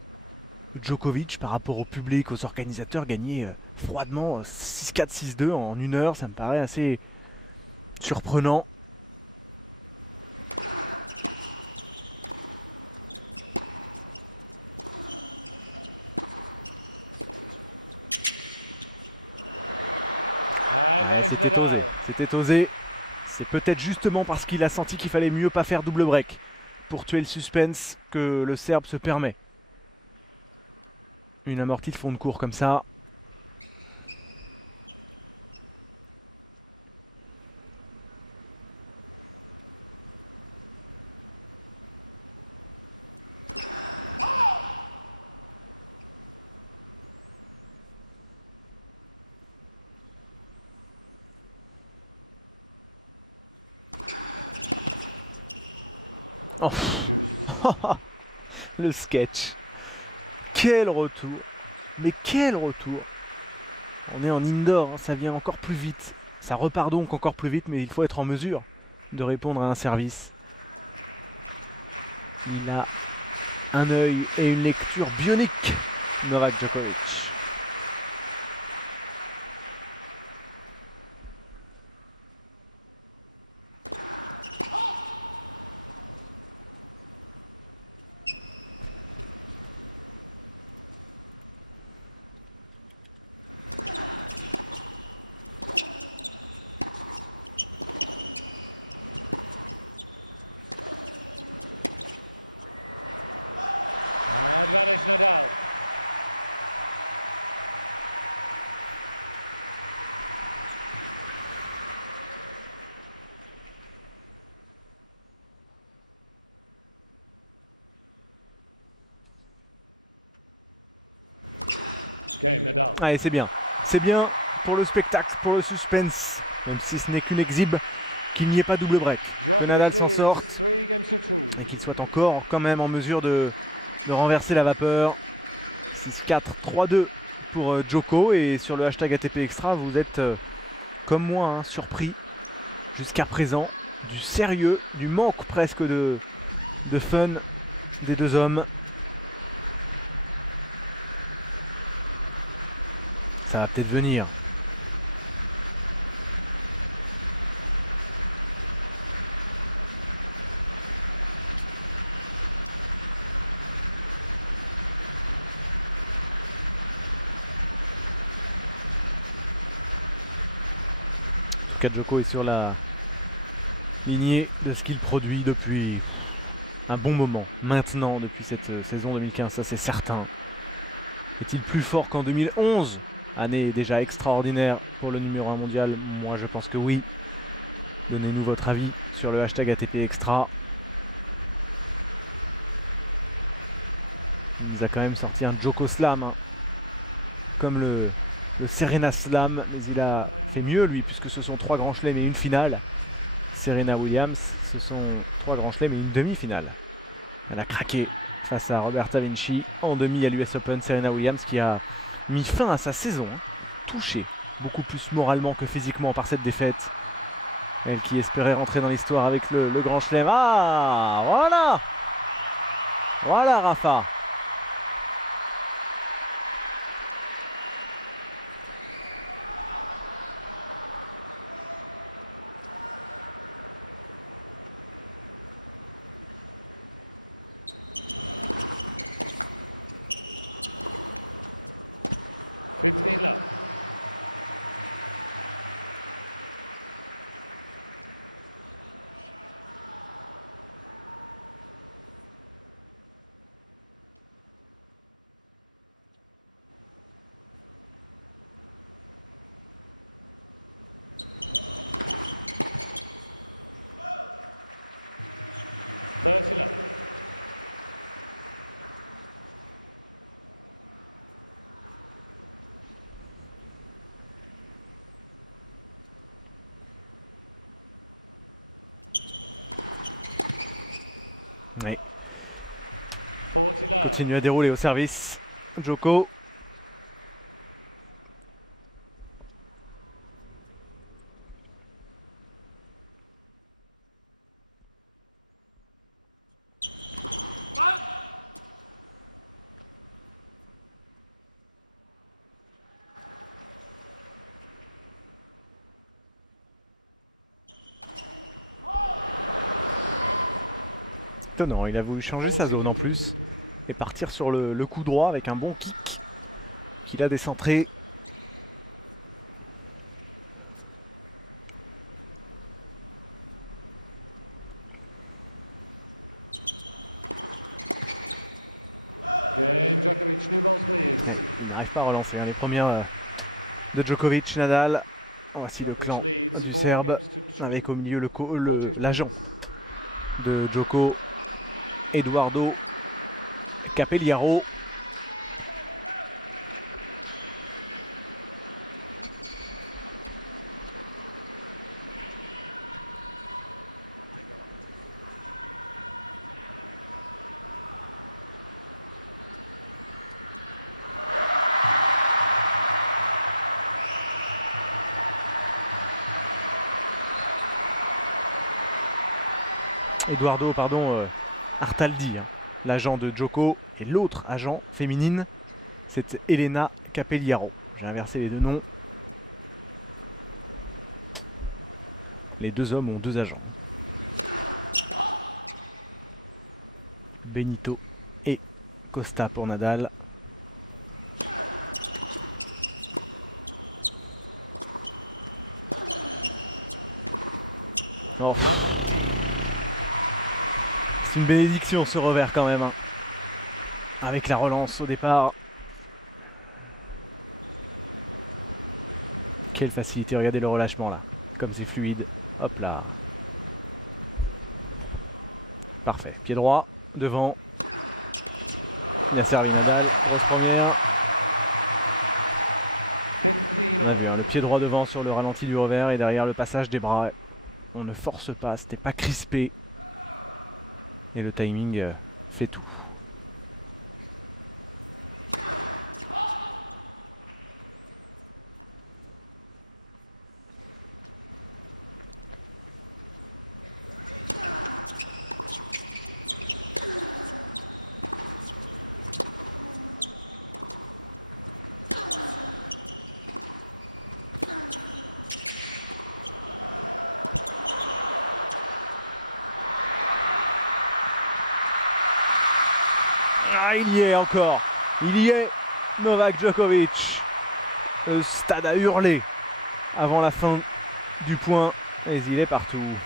Djokovic par rapport au public, aux organisateurs gagner froidement 6-4, 6-2 en 1 heure. Ça me paraît assez surprenant. Ouais, c'était osé. C'était osé. C'est peut-être justement parce qu'il a senti qu'il fallait mieux pas faire double break pour tuer le suspense que le Serbe se permet une amortie de fond de cours comme ça. Oh. Le sketch. Quel retour. Mais quel retour. On est en indoor, hein, ça vient encore plus vite. Ça repart donc encore plus vite, mais il faut être en mesure de répondre à un service. Il a un œil et une lecture bionique, Novak Djokovic. Allez, c'est bien. C'est bien pour le spectacle, pour le suspense, même si ce n'est qu'une exhibe, qu'il n'y ait pas double break. Que Nadal s'en sorte et qu'il soit encore quand même en mesure de renverser la vapeur. 6-4, 3-2 pour Djoko. Et sur le hashtag ATP Extra, vous êtes comme moi hein, surpris jusqu'à présent du sérieux, du manque presque de fun des deux hommes. Ça va peut-être venir. En tout cas, Djoko est sur la lignée de ce qu'il produit depuis un bon moment. Maintenant, depuis cette saison 2015, ça c'est certain. Est-il plus fort qu'en 2011 ? Année déjà extraordinaire pour le numéro 1 mondial. Moi, je pense que oui. Donnez-nous votre avis sur le hashtag ATP Extra. Il nous a quand même sorti un Djoko Slam. Hein. Comme le Serena Slam. Mais il a fait mieux, lui, puisque ce sont 3 grands chelems et une finale. Serena Williams, ce sont 3 grands chelems et une demi-finale. Elle a craqué face à Roberta Vinci en demi à l'US Open. Serena Williams qui a mis fin à sa saison, hein, touchée beaucoup plus moralement que physiquement par cette défaite. Elle qui espérait rentrer dans l'histoire avec le Grand Chelem. Ah, voilà. Voilà Rafa. Oui. Continue à dérouler au service. Djoko. Étonnant, il a voulu changer sa zone en plus et partir sur le coup droit avec un bon kick qu'il a décentré. Ouais, il n'arrive pas à relancer hein, les premières de Djokovic, Nadal. Voici le clan du Serbe avec au milieu l'agent de Djoko, Eduardo Capelliaro. Eduardo, pardon, Artaldi, hein, l'agent de Djoko, et l'autre agent féminine, c'est Elena Capelliaro. J'ai inversé les deux noms. Les deux hommes ont 2 agents. Benito et Costa pour Nadal. Oh. C'est une bénédiction ce revers quand même. Hein. Avec la relance au départ. Quelle facilité, regardez le relâchement là. Comme c'est fluide. Hop là. Parfait. Pied droit, devant. Il a servi Nadal. Grosse première. On a vu hein, le pied droit devant sur le ralenti du revers et derrière le passage des bras. On ne force pas, c'était pas crispé. Et le timing fait tout. Ah, il y est encore. Il y est, Novak Djokovic. Le stade a hurlé avant la fin du point. Et il est partout.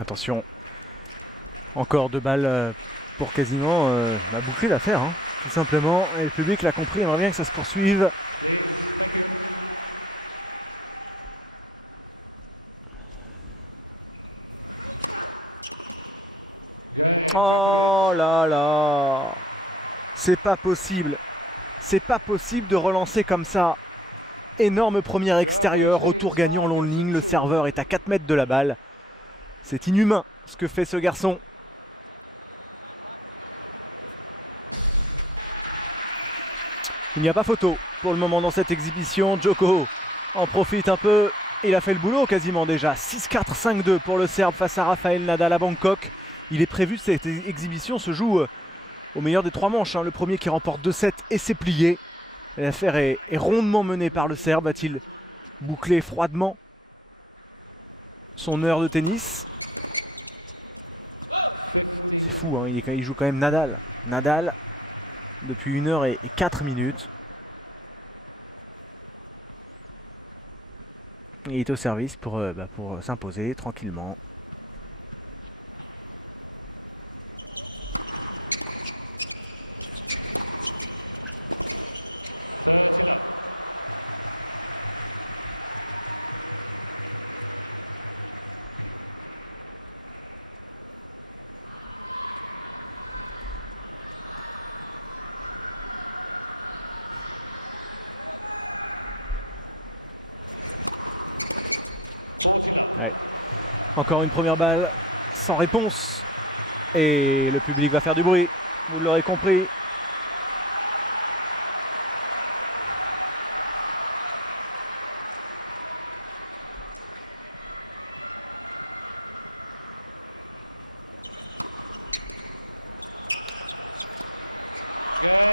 Attention, encore 2 balles pour quasiment boucler l'affaire, hein, tout simplement. Et le public l'a compris, aimerait bien que ça se poursuive. Oh là là, c'est pas possible. C'est pas possible de relancer comme ça. Énorme première extérieure, retour gagnant long de ligne, le serveur est à 4 mètres de la balle. C'est inhumain ce que fait ce garçon. Il n'y a pas photo pour le moment dans cette exhibition. Djoko en profite un peu. Il a fait le boulot quasiment déjà. 6-4, 5-2 pour le Serbe face à Rafael Nadal à Bangkok. Il est prévu que cette exhibition se joue au meilleur des 3 manches. Hein. Le premier qui remporte 2-7 et c'est plié. L'affaire est rondement menée par le Serbe. Va-t-il boucler froidement son heure de tennis? C'est fou, hein, il joue quand même Nadal. Nadal, depuis 1 heure et 4 minutes. Il est au service pour s'imposer tranquillement. Ouais. Encore une première balle sans réponse. Et le public va faire du bruit. Vous l'aurez compris.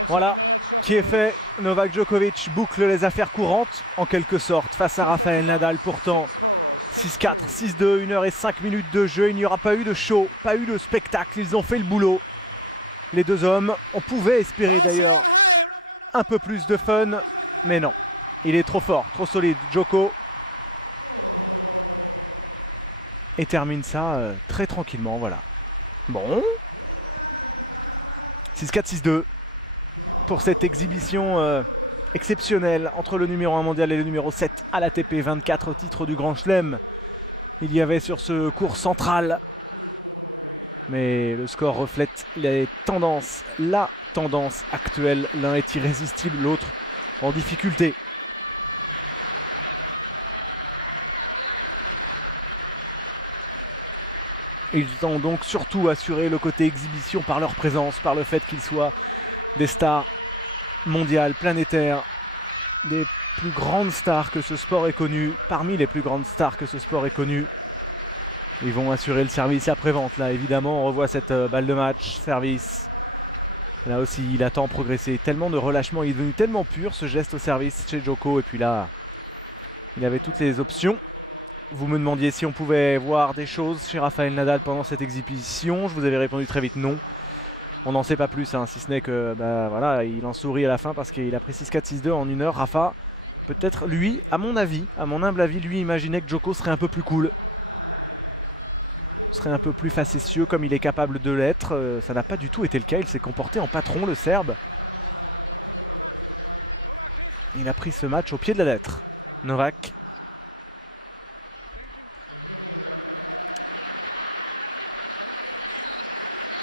Voilà, qui est fait. Novak Djokovic boucle les affaires courantes, en quelque sorte, face à Rafael Nadal. Pourtant, 6-4, 6-2, 1 heure et 5 minutes de jeu. Il n'y aura pas eu de show, pas eu de spectacle. Ils ont fait le boulot. Les deux hommes, on pouvait espérer d'ailleurs un peu plus de fun, mais non. Il est trop fort, trop solide. Djoko. Et termine ça très tranquillement, voilà. Bon. 6-4, 6-2. Pour cette exhibition exceptionnelle entre le numéro 1 mondial et le numéro 7 à l'ATP, 24 titres du Grand Chelem. Il y avait sur ce court central. Mais le score reflète la tendance actuelle. L'un est irrésistible, l'autre en difficulté. Ils ont donc surtout assuré le côté exhibition par leur présence, par le fait qu'ils soient des stars mondiales, planétaires, des plus grandes stars que ce sport ait connues, parmi les plus grandes stars que ce sport ait connues. Ils vont assurer le service après-vente là, évidemment. On revoit cette balle de match, service. Là aussi, il a tant progressé, tellement de relâchement. Il est devenu tellement pur ce geste au service chez Djoko. Et puis là, il avait toutes les options. Vous me demandiez si on pouvait voir des choses chez Rafael Nadal pendant cette exhibition. Je vous avais répondu très vite non. On n'en sait pas plus, hein, si ce n'est que bah, voilà, il en sourit à la fin parce qu'il a pris 6-4, 6-2 en 1 heure. Rafa, peut-être lui, à mon avis, à mon humble avis, lui imaginait que Djoko serait un peu plus cool. Serait un peu plus facétieux comme il est capable de l'être. Ça n'a pas du tout été le cas, il s'est comporté en patron, le Serbe. Il a pris ce match au pied de la lettre. Novak.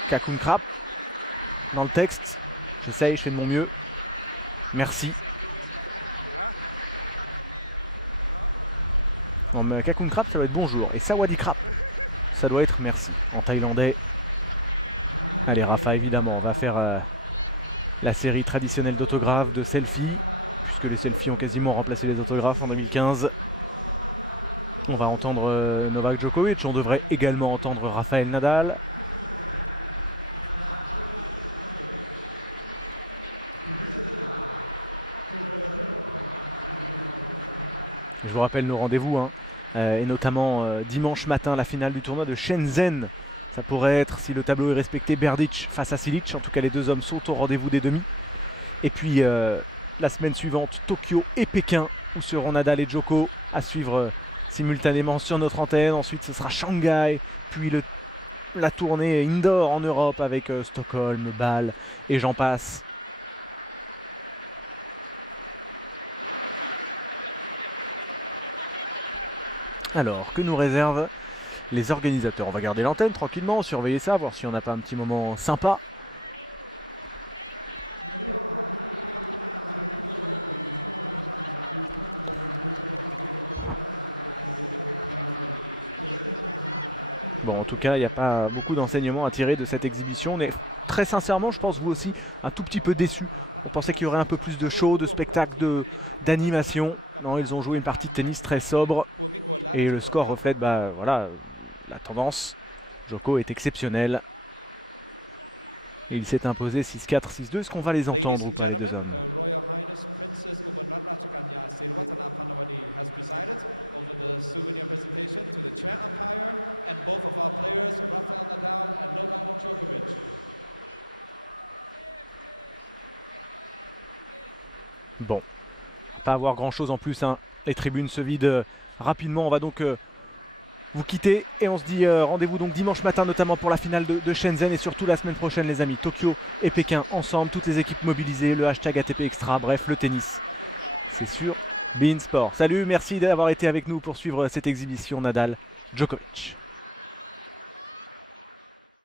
Kakunkrap. Dans le texte. J'essaye, je fais de mon mieux. Merci. Non, mais Kakunkrap, ça doit être bonjour. Et Sawadikrap, ça doit être merci. En thaïlandais. Allez, Rafa, évidemment, on va faire la série traditionnelle d'autographes, de selfies. Puisque les selfies ont quasiment remplacé les autographes en 2015. On va entendre Novak Djokovic. On devrait également entendre Rafael Nadal. Je vous rappelle nos rendez-vous, hein, et notamment dimanche matin, la finale du tournoi de Shenzhen. Ça pourrait être, si le tableau est respecté, Berdych face à Cilic. En tout cas, les deux hommes sont au rendez-vous des demi. Et puis, la semaine suivante, Tokyo et Pékin, où seront Nadal et Djoko à suivre simultanément sur notre antenne. Ensuite, ce sera Shanghai, puis la tournée indoor en Europe avec Stockholm, Bâle et j'en passe. Alors, que nous réservent les organisateurs? On va garder l'antenne tranquillement, surveiller ça, voir si on n'a pas un petit moment sympa. Bon, en tout cas, il n'y a pas beaucoup d'enseignements à tirer de cette exhibition. Mais très sincèrement, je pense vous aussi, un tout petit peu déçu. On pensait qu'il y aurait un peu plus de show, de spectacle, d'animation. Non, ils ont joué une partie de tennis très sobre. Et le score reflète voilà, la tendance. Djoko est exceptionnel. Et il s'est imposé 6-4, 6-2. Est-ce qu'on va les entendre ou pas, les deux hommes? Bon, on va pas avoir grand chose en plus, hein. Les tribunes se vident rapidement. On va donc vous quitter et on se dit rendez-vous donc dimanche matin, notamment pour la finale de Shenzhen et surtout la semaine prochaine, les amis. Tokyo et Pékin ensemble, toutes les équipes mobilisées, le hashtag ATP Extra, bref, le tennis. C'est sur beIN Sport. Salut, merci d'avoir été avec nous pour suivre cette exhibition Nadal Djokovic.